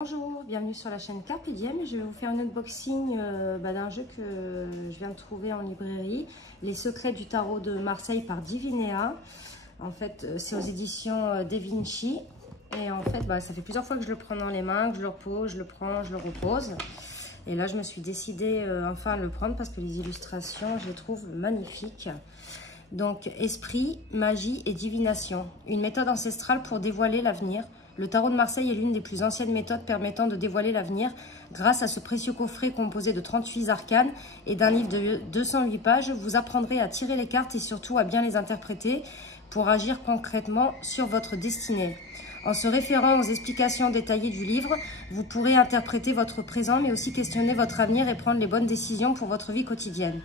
Bonjour, bienvenue sur la chaîne Carpe Diem. Je vais vous faire un unboxing d'un jeu que je viens de trouver en librairie, Les Secrets du Tarot de Marseille par Divinéa. En fait, c'est aux éditions Da Vinci. Et en fait, ça fait plusieurs fois que je le prends dans les mains, que je le repose, je le prends, je le repose. Et là, je me suis décidée enfin à le prendre parce que les illustrations, je les trouve magnifiques. Donc, esprit, magie et divination. Une méthode ancestrale pour dévoiler l'avenir. Le tarot de Marseille est l'une des plus anciennes méthodes permettant de dévoiler l'avenir. Grâce à ce précieux coffret composé de 38 arcanes et d'un livre de 208 pages, vous apprendrez à tirer les cartes et surtout à bien les interpréter pour agir concrètement sur votre destinée. En se référant aux explications détaillées du livre, vous pourrez interpréter votre présent mais aussi questionner votre avenir et prendre les bonnes décisions pour votre vie quotidienne.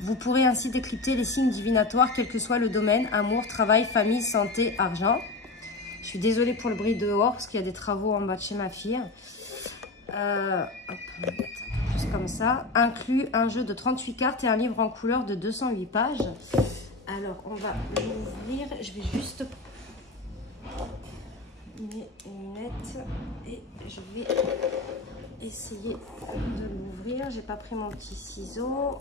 Vous pourrez ainsi décrypter les signes divinatoires, quel que soit le domaine, amour, travail, famille, santé, argent. Je suis désolée pour le bruit dehors parce qu'il y a des travaux en bas de chez ma fille. Hop, on va mettre un peu plus comme ça. Inclut un jeu de 38 cartes et un livre en couleur de 208 pages. Alors, on va l'ouvrir. Je vais juste mes lunettes et je vais essayer de l'ouvrir. J'ai pas pris mon petit ciseau.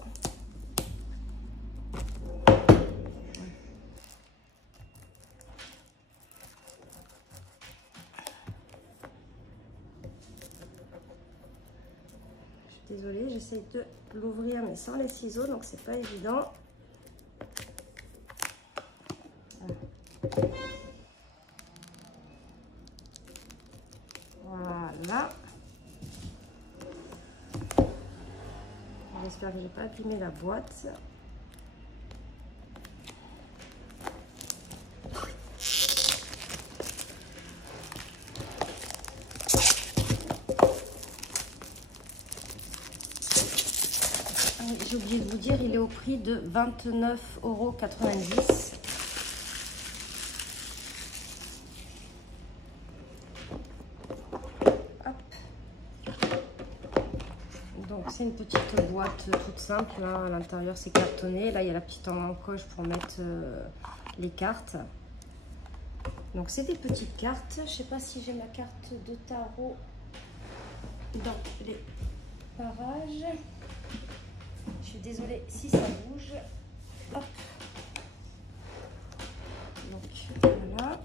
Désolée, j'essaie de l'ouvrir mais sans les ciseaux, donc c'est pas évident. Voilà. J'espère que j'ai pas abîmé la boîte. J'ai oublié de vous dire, il est au prix de 29,90 €. Donc c'est une petite boîte toute simple, hein. À l'intérieur c'est cartonné. Là il y a la petite encoche pour mettre les cartes. Donc c'est des petites cartes. Je sais pas si j'ai ma carte de tarot dans les parages. Je suis désolée si ça bouge. Hop. Donc voilà.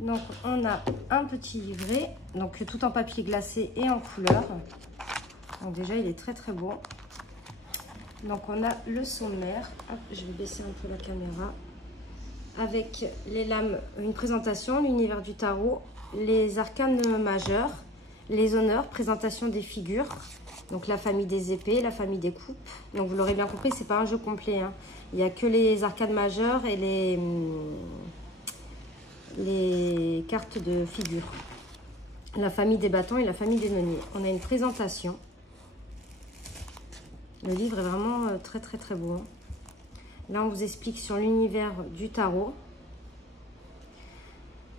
Donc on a un petit livret, donc tout en papier glacé et en couleur. Donc déjà il est très très beau. Donc on a le sommaire. Hop, je vais baisser un peu la caméra. Avec les lames, une présentation, l'univers du tarot, les arcanes majeurs, les honneurs, présentation des figures. Donc la famille des épées, la famille des coupes. Donc vous l'aurez bien compris, c'est pas un jeu complet, hein. Il n'y a que les arcanes majeures et les cartes de figures. La famille des bâtons et la famille des deniers. On a une présentation. Le livre est vraiment très très très beau, hein. Là on vous explique sur l'univers du tarot.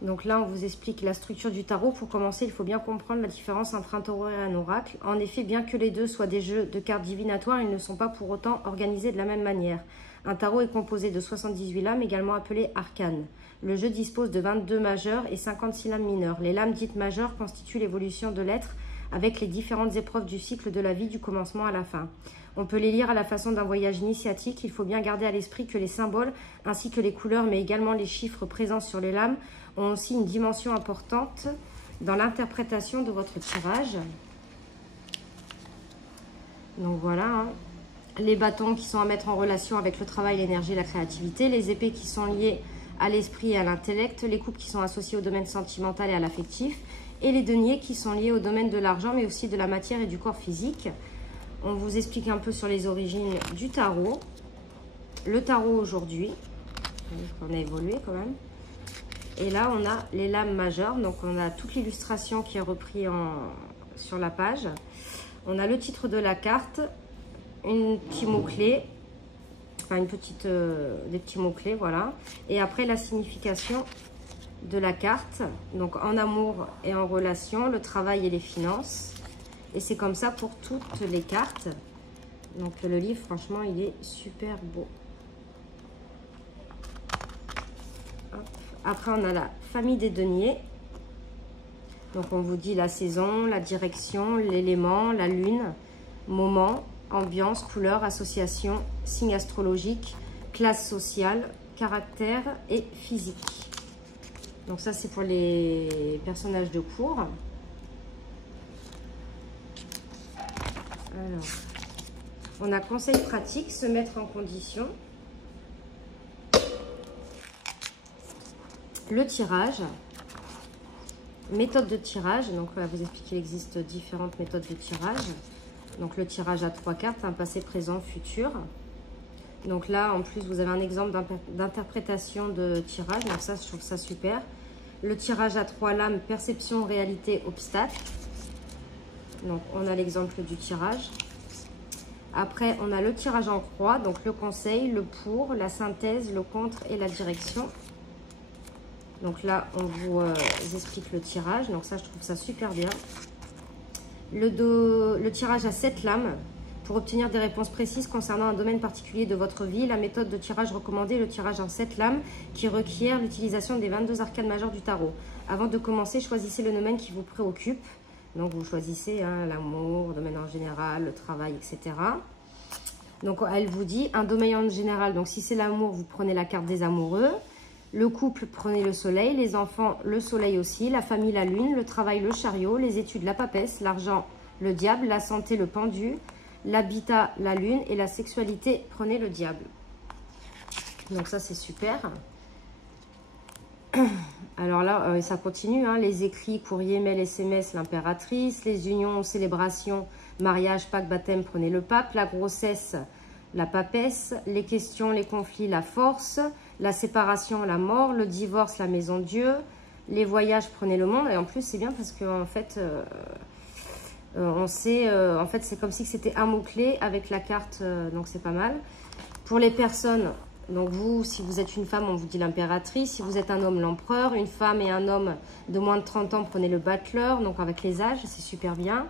Donc là, on vous explique la structure du tarot. Pour commencer, il faut bien comprendre la différence entre un tarot et un oracle. En effet, bien que les deux soient des jeux de cartes divinatoires, ils ne sont pas pour autant organisés de la même manière. Un tarot est composé de 78 lames, également appelées arcanes. Le jeu dispose de 22 majeurs et 56 lames mineures. Les lames dites majeures constituent l'évolution de l'être avec les différentes épreuves du cycle de la vie du commencement à la fin. On peut les lire à la façon d'un voyage initiatique. Il faut bien garder à l'esprit que les symboles ainsi que les couleurs, mais également les chiffres présents sur les lames, ont aussi une dimension importante dans l'interprétation de votre tirage. Donc voilà, hein. Les bâtons qui sont à mettre en relation avec le travail, l'énergie et la créativité, les épées qui sont liées à l'esprit et à l'intellect, les coupes qui sont associées au domaine sentimental et à l'affectif, et les deniers qui sont liés au domaine de l'argent, mais aussi de la matière et du corps physique. On vous explique un peu sur les origines du tarot. Le tarot aujourd'hui, on a évolué quand même. Et là, on a les lames majeures. Donc, on a toute l'illustration qui est reprise sur la page. On a le titre de la carte, un petit mot-clé, enfin des petits mots-clés, voilà. Et après, la signification de la carte. Donc, en amour et en relation, le travail et les finances. Et c'est comme ça pour toutes les cartes. Donc, le livre, franchement, il est super beau. Hop. Après, on a la famille des deniers. Donc on vous dit la saison, la direction, l'élément, la lune, moment, ambiance, couleur, association, signe astrologique, classe sociale, caractère et physique. Donc ça c'est pour les personnages de cours. Alors, on a conseil pratique, se mettre en condition. Le tirage. Méthode de tirage. Donc on va vous expliquer qu'il existe différentes méthodes de tirage. Donc le tirage à 3 cartes, un passé, présent, futur. Donc là, en plus, vous avez un exemple d'interprétation de tirage. Donc ça, je trouve ça super. Le tirage à 3 lames, perception, réalité, obstacle. Donc on a l'exemple du tirage. Après, on a le tirage en croix. Donc le conseil, le pour, la synthèse, le contre et la direction. Donc là, on vous explique le tirage. Donc ça, je trouve ça super bien. Le tirage à 7 lames. Pour obtenir des réponses précises concernant un domaine particulier de votre vie, la méthode de tirage recommandée est le tirage en 7 lames qui requiert l'utilisation des 22 arcanes majeures du tarot. Avant de commencer, choisissez le domaine qui vous préoccupe. Donc vous choisissez l'amour, le domaine en général, le travail, etc. Donc elle vous dit un domaine en général. Donc si c'est l'amour, vous prenez la carte des amoureux. Le couple, prenez le soleil. Les enfants, le soleil aussi. La famille, la lune. Le travail, le chariot. Les études, la papesse. L'argent, le diable. La santé, le pendu. L'habitat, la lune. Et la sexualité, prenez le diable. Donc ça, c'est super. Alors là, ça continue. Les écrits, courriers, mails, SMS, l'impératrice. Les unions, célébrations, mariage, Pâques, baptême, prenez le pape. La grossesse, la papesse. Les questions, les conflits, la force. La séparation, la mort. Le divorce, la maison Dieu. Les voyages, prenez le monde. Et en plus, c'est bien parce qu'en fait... on sait, en fait, c'est comme si c'était un mot-clé avec la carte, donc c'est pas mal. Pour les personnes, donc vous, si vous êtes une femme, on vous dit l'impératrice. Si vous êtes un homme, l'empereur. Une femme et un homme de moins de 30 ans, prenez le battleur, donc avec les âges, c'est super bien.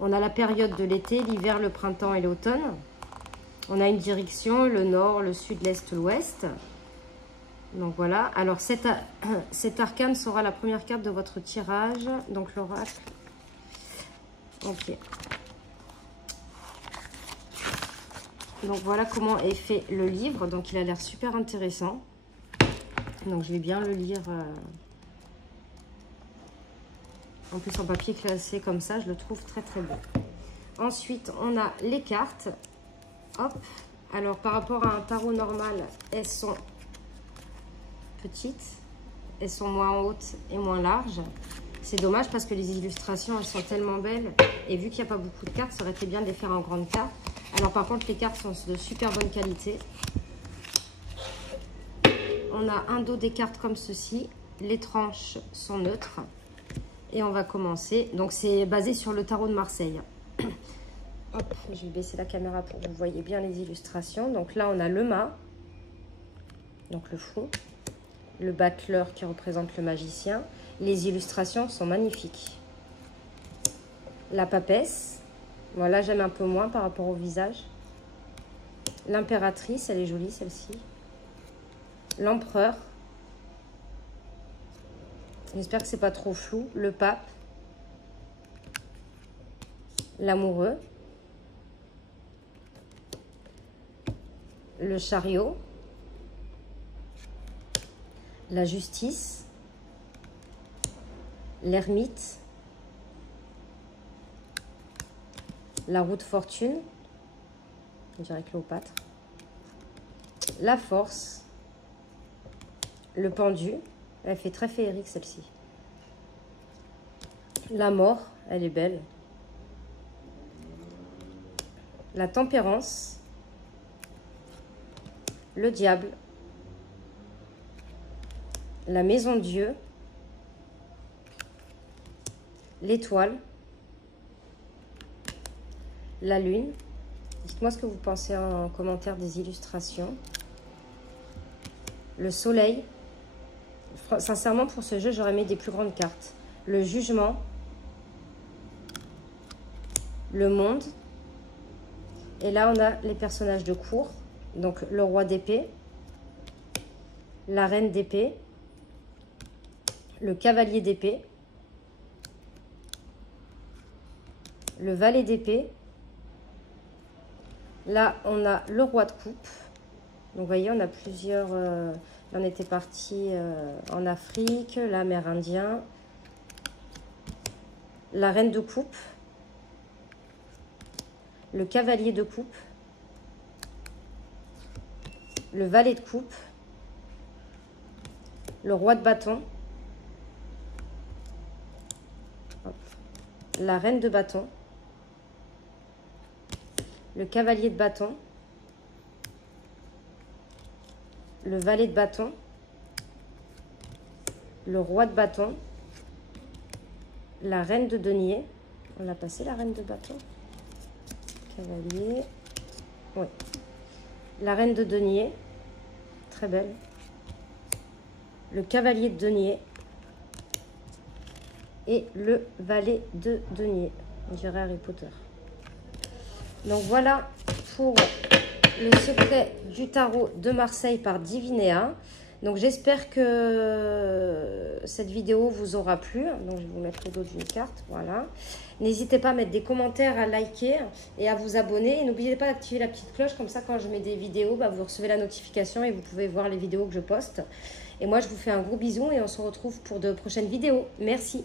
On a la période de l'été, l'hiver, le printemps et l'automne. On a une direction, le nord, le sud, l'est, l'ouest. Donc voilà. Alors cet arcane sera la première carte de votre tirage, donc l'oracle. Ok. Donc voilà comment est fait le livre. Donc il a l'air super intéressant. Donc je vais bien le lire. En plus en papier classé comme ça, je le trouve très très beau. Ensuite, on a les cartes. Hop. Alors par rapport à un tarot normal, elles sont petites. Elles sont moins hautes et moins larges. C'est dommage parce que les illustrations, elles sont tellement belles. Et vu qu'il n'y a pas beaucoup de cartes, ça aurait été bien de les faire en grande carte. Alors par contre, les cartes sont de super bonne qualité. On a un dos des cartes comme ceci. Les tranches sont neutres. Et on va commencer. Donc c'est basé sur le tarot de Marseille. Hop, je vais baisser la caméra pour que vous voyez bien les illustrations. Donc là, on a le mât. Donc le fou. Le battleur qui représente le magicien. Les illustrations sont magnifiques. La papesse. Voilà, j'aime un peu moins par rapport au visage. L'impératrice, elle est jolie celle-ci. L'empereur. J'espère que c'est pas trop flou. Le pape. L'amoureux. Le chariot. La justice. L'ermite. La roue de fortune. On dirait Cléopâtre. La force. Le pendu. Elle fait très féerique celle-ci. La mort. Elle est belle. La tempérance. Le diable. La maison Dieu. L'étoile. La lune. Dites-moi ce que vous pensez en commentaire des illustrations. Le soleil. Sincèrement, pour ce jeu, j'aurais mis des plus grandes cartes. Le jugement. Le monde. Et là, on a les personnages de cour. Donc, le roi d'épée. La reine d'épée. Le cavalier d'épée. le valet d'épée. Là, on a le roi de coupe. Donc, vous voyez, on a plusieurs... on était parti en Afrique, l'Amérindien, la reine de coupe, le cavalier de coupe, le valet de coupe, le roi de bâton, la reine de bâton, le cavalier de bâton, le valet de bâton, le roi de bâton, la reine de denier. On a passé la reine de bâton. Cavalier. Oui. La reine de denier. Très belle. Le cavalier de denier. Et le valet de denier. On dirait Harry Potter. Donc voilà pour le secret du tarot de Marseille par Divinéa. Donc j'espère que cette vidéo vous aura plu. Donc je vais vous mettre le dos d'une carte. Voilà. N'hésitez pas à mettre des commentaires, à liker et à vous abonner. Et n'oubliez pas d'activer la petite cloche. Comme ça, quand je mets des vidéos, vous recevez la notification et vous pouvez voir les vidéos que je poste. Et moi, je vous fais un gros bisou et on se retrouve pour de prochaines vidéos. Merci.